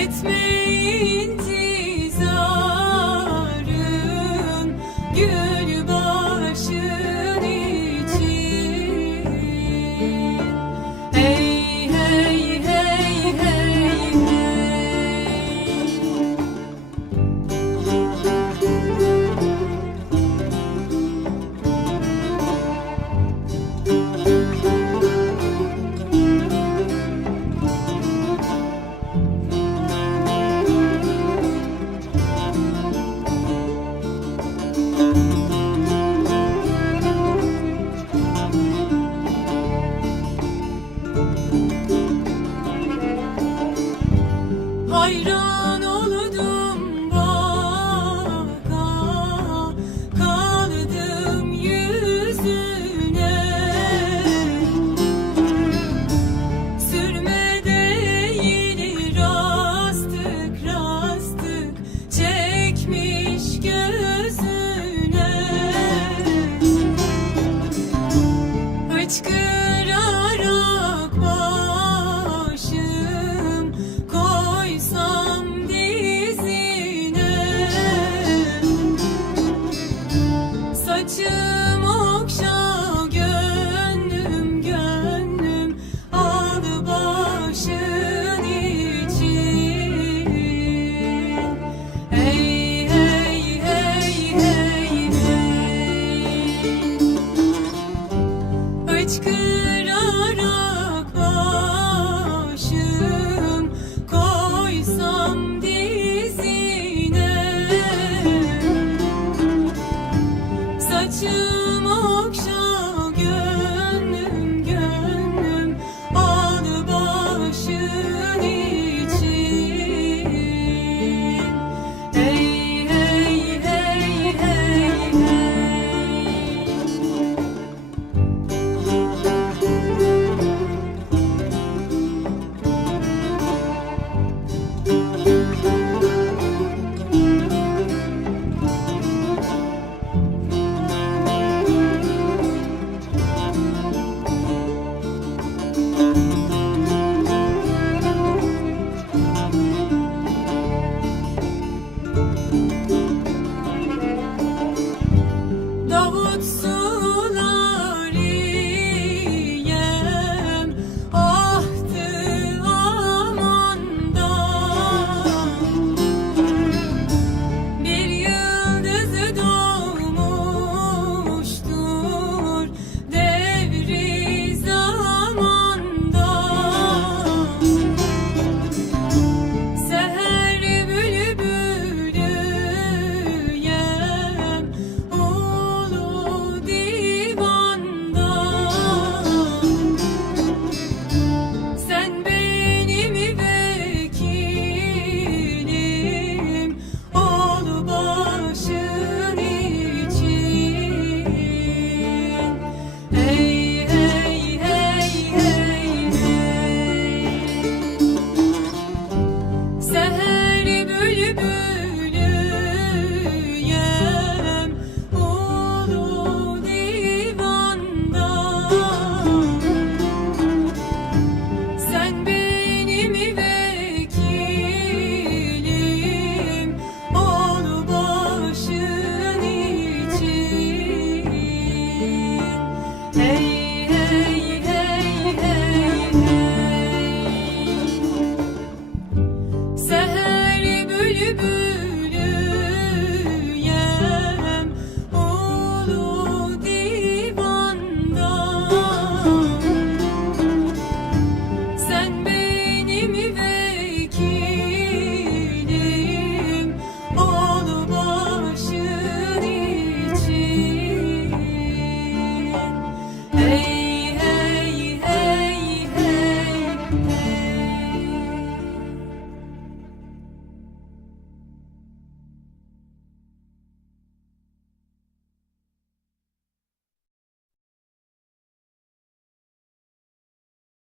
etmeyin.